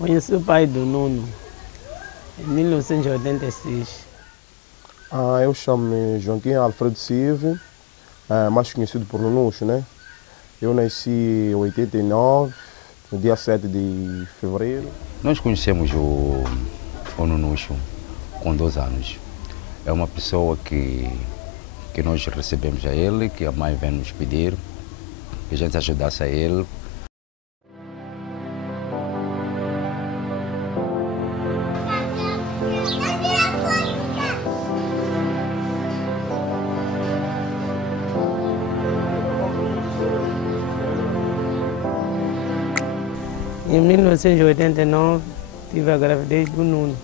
Conheci o pai do Nuno em 1986. Eu chamo-me Joaquim Alfredo Silva, mais conhecido por Nunucho, né? Eu nasci em 89, no dia 7 de fevereiro. Nós conhecemos o Nunucho com 2 anos. É uma pessoa que nós recebemos a ele, que a mãe vem nos pedir, que a gente ajudasse a ele. Em 1989, tive a gravidez do Nuno.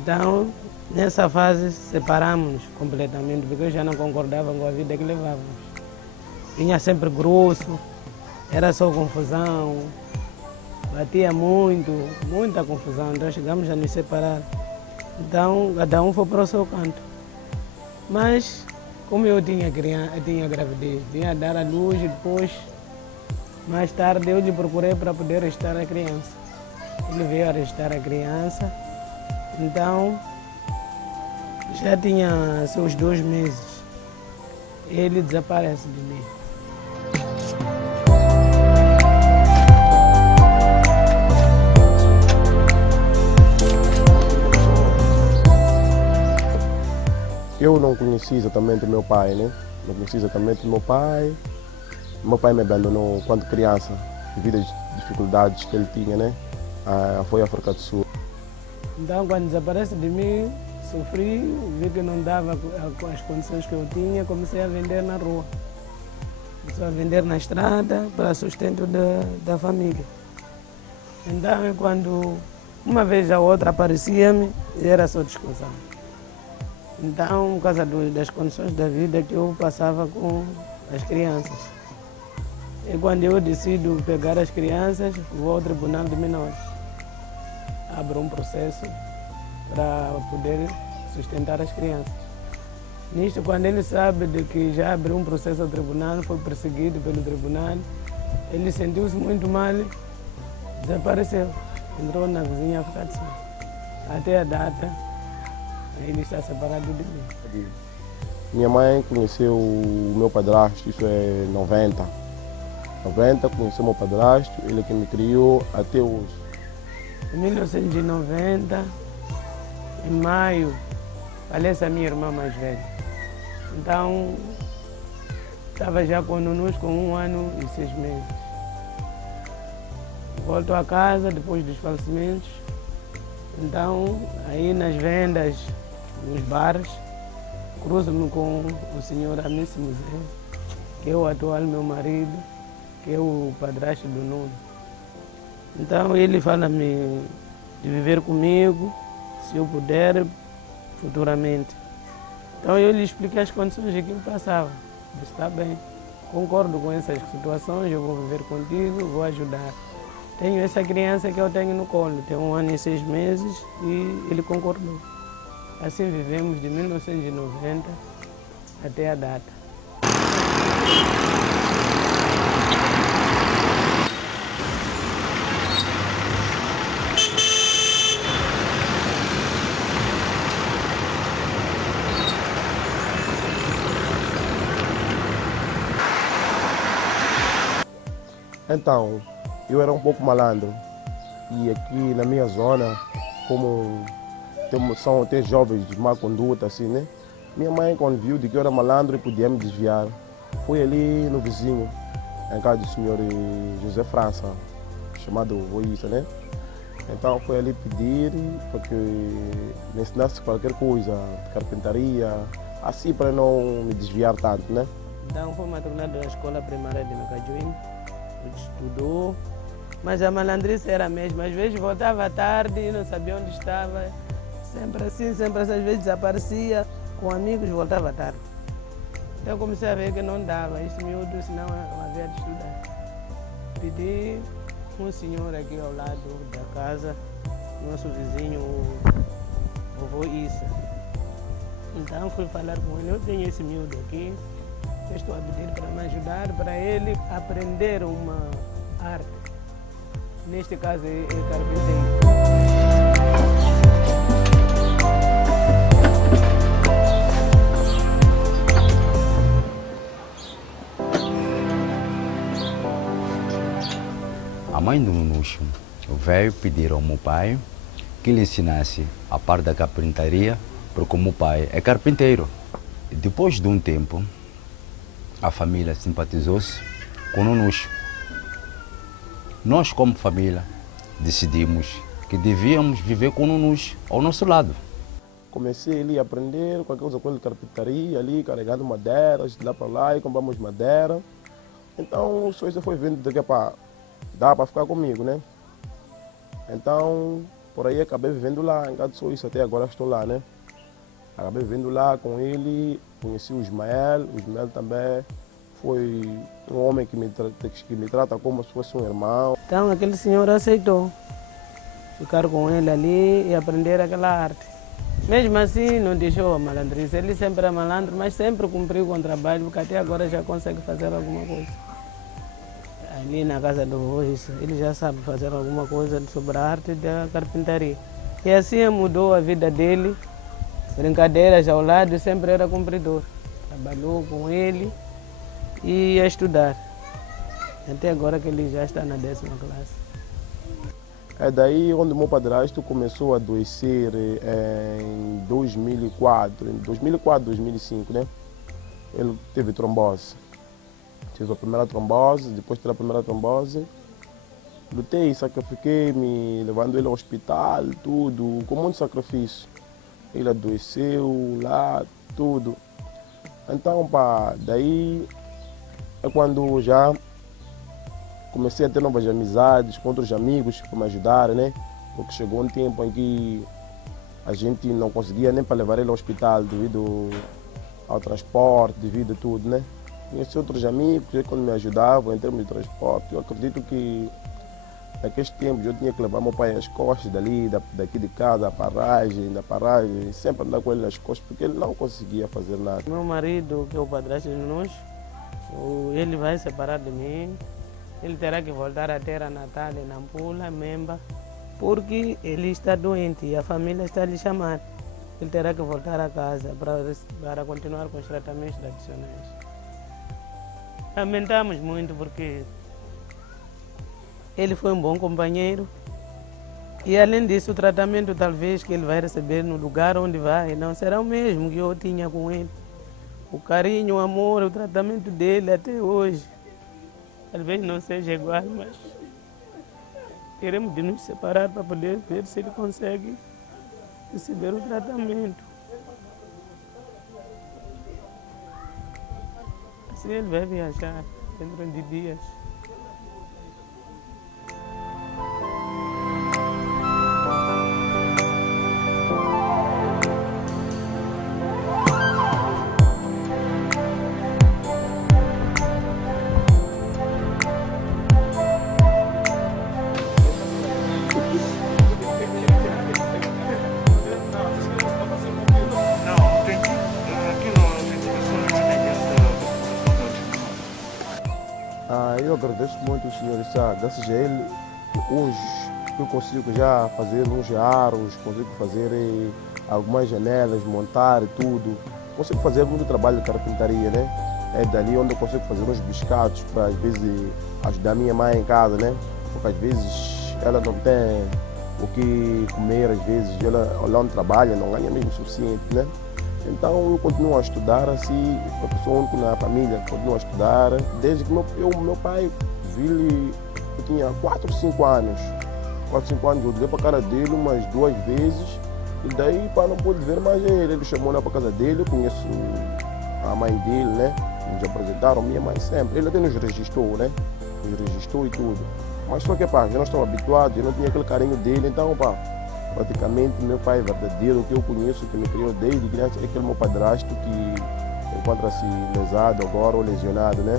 Então, nessa fase, separamos-nos completamente, porque eu já não concordava com a vida que levávamos. Vinha sempre grosso, era só confusão, batia muito, muita confusão, então chegamos a nos separar. Então, cada um foi para o seu canto. Mas, como eu tinha gravidez, vinha dar a luz e depois, mais tarde, eu lhe procurei para poder registrar a criança. Ele veio a registrar a criança, então já tinha seus 2 meses. Ele desaparece de mim. Eu não conheci exatamente meu pai, né? Não conheci exatamente meu pai. Meu pai me abandonou quando criança, devido às dificuldades que ele tinha, né? Foi à África do Sul. Então, quando desaparece de mim, sofri, vi que não dava com as condições que eu tinha, comecei a vender na rua. Comecei a vender na estrada para sustento da família. Então, quando uma vez a outra aparecia-me, era só discussão. Então, por causa das condições da vida que eu passava com as crianças. E quando eu decido pegar as crianças, vou ao Tribunal de Menores. Abro um processo para poder sustentar as crianças. Nisto, quando ele sabe de que já abriu um processo ao tribunal, foi perseguido pelo tribunal, ele sentiu-se muito mal, desapareceu. Entrou na cozinha a ficar de cima. Até a data, ele está separado de mim. Minha mãe conheceu o meu padrasto, isso é 90. Conheci meu padrasto, ele que me criou até hoje. Em 1990, em maio, falece a minha irmã mais velha. Então, estava já com o Nuno com 1 ano e 6 meses. Volto a casa depois dos falecimentos. Então, aí nas vendas, nos bares, cruzo-me com o senhor Amíssimo Zé, que é o atual meu marido, que é o padrasto do Nuno. Então ele fala-me de viver comigo, se eu puder, futuramente. Então eu lhe expliquei as condições que eu passava. Disse, está bem, concordo com essas situações, eu vou viver contigo, vou ajudar. Tenho essa criança que eu tenho no colo, tem 1 ano e 6 meses e ele concordou. Assim vivemos de 1990 até a data. Então, eu era um pouco malandro. E aqui na minha zona, como são até jovens de má conduta, assim, né? Minha mãe, quando viu de que eu era malandro e podia me desviar, foi ali no vizinho, em casa do senhor José França, chamado Roíça, né? Então foi ali pedir para que me ensinasse qualquer coisa, de carpintaria, assim para não me desviar tanto, né? Então foi matriculado na escola primária de Macajuíno, onde estudou, mas a malandrice era a mesma. Às vezes voltava à tarde e não sabia onde estava, sempre assim, às vezes desaparecia com amigos, voltava à tarde. Então comecei a ver que não dava, esse miúdo senão não havia de estudar. Pedi um senhor aqui ao lado da casa, nosso vizinho, o vovô Issa. Então fui falar com ele, eu tenho esse miúdo aqui, eu estou a pedir para me ajudar, para ele aprender uma arte. neste caso é carpinteiro. A mãe do Nunucho veio pedir ao meu pai que lhe ensinasse a parte da carpintaria, porque o meu pai é carpinteiro. E depois de um tempo, a família simpatizou-se com o Nunucho. Nós, como família, decidimos que devíamos viver com o Nunucho ao nosso lado. Comecei ali a aprender qualquer coisa com ele, carpintaria, ali carregando madeiras, de lá para lá, e compramos madeira. Então, o senhor foi vendo daqui para dá para ficar comigo, né? Então, por aí acabei vivendo lá, em Cado Sul, isso até agora estou lá, né? Acabei vivendo lá com ele, conheci o Ismael também foi um homem que me trata como se fosse um irmão. Então aquele senhor aceitou ficar com ele ali e aprender aquela arte. Mesmo assim não deixou a malandrice, ele sempre era malandro, mas sempre cumpriu com o trabalho, porque até agora já consegue fazer alguma coisa. Ali na casa do Royce, ele já sabe fazer alguma coisa sobre a arte da carpintaria. E assim mudou a vida dele, brincadeiras ao lado, sempre era cumpridor. Trabalhou com ele e a estudar. Até agora que ele já está na 10ª classe. É daí onde o meu padrasto começou a adoecer em 2004, 2005, né? Ele teve trombose. Tive a primeira trombose, depois de ter a primeira trombose, lutei, sacrifiquei-me, levando ele ao hospital, tudo, com muito sacrifício. Ele adoeceu lá, tudo. Então, pá, daí é quando já comecei a ter novas amizades com outros amigos para me ajudarem, né? Porque chegou um tempo em que a gente não conseguia nem para levar ele ao hospital devido ao transporte, devido a tudo, né? Conheci outros amigos que quando me ajudavam em termos de transporte. Eu acredito que naqueles tempos eu tinha que levar meu pai às costas daqui de casa, da paragem, sempre andar com ele nas costas, porque ele não conseguia fazer nada. Meu marido, que é o padrasto de Nunucho, ele vai separar de mim. Ele terá que voltar a terra natal em Nampula, Memba, porque ele está doente e a família está lhe chamando. Ele terá que voltar a casa para continuar com os tratamentos tradicionais. Lamentamos muito porque ele foi um bom companheiro e além disso o tratamento talvez que ele vai receber no lugar onde vai não será o mesmo que eu tinha com ele. O carinho, o amor, o tratamento dele até hoje talvez não seja igual, mas teremos de nos separar para poder ver se ele consegue receber o tratamento. Assim ele vai viajar dentro de dias. Eu agradeço muito o Senhor Issa, graças a Ele, hoje eu consigo já fazer uns aros, consigo fazer algumas janelas, montar tudo. Consigo fazer muito trabalho de carpintaria, né? É dali onde eu consigo fazer uns biscados para, às vezes, ajudar a minha mãe em casa, né? Porque, às vezes, ela não tem o que comer, às vezes, ela não trabalha, não ganha mesmo o suficiente, né? Então eu continuo a estudar assim, eu sou único na família, continuo a estudar. Desde que meu pai vi, eu tinha 4 ou 5 anos. 4 ou 5 anos, eu liguei para a cara dele umas 2 vezes. E daí para não pude ver mais ele. Ele chamou lá para a casa dele, eu conheço a mãe dele, né? Nos apresentaram, minha mãe sempre. Ele até nos registrou, né? Nos registrou e tudo. Mas só que, pá, eu não estava habituado, eu não tinha aquele carinho dele, então, pá, praticamente meu pai verdadeiro, o que eu conheço, que me criou desde criança, é aquele meu padrasto que encontra-se lesado agora ou lesionado, né?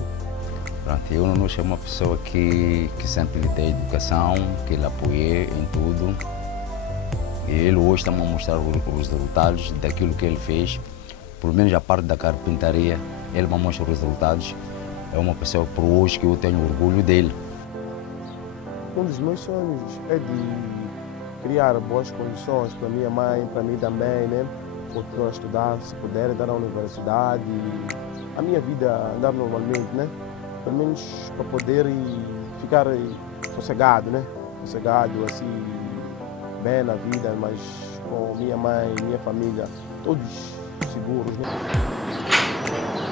Pronto, eu não sou uma pessoa que sempre lhe dei educação, que lhe apoiei em tudo. E ele hoje está a mostrar os resultados daquilo que ele fez. Pelo menos a parte da carpintaria, ele me mostra os resultados. É uma pessoa por hoje que eu tenho orgulho dele. Um dos meus sonhos é de criar boas condições para minha mãe, para mim também, né? Continuar a estudar, se puder, entrar na universidade, a minha vida andar normalmente, né? Pelo menos para poder ficar sossegado, né? Sossegado, assim, bem na vida, mas com minha mãe, minha família, todos seguros, né?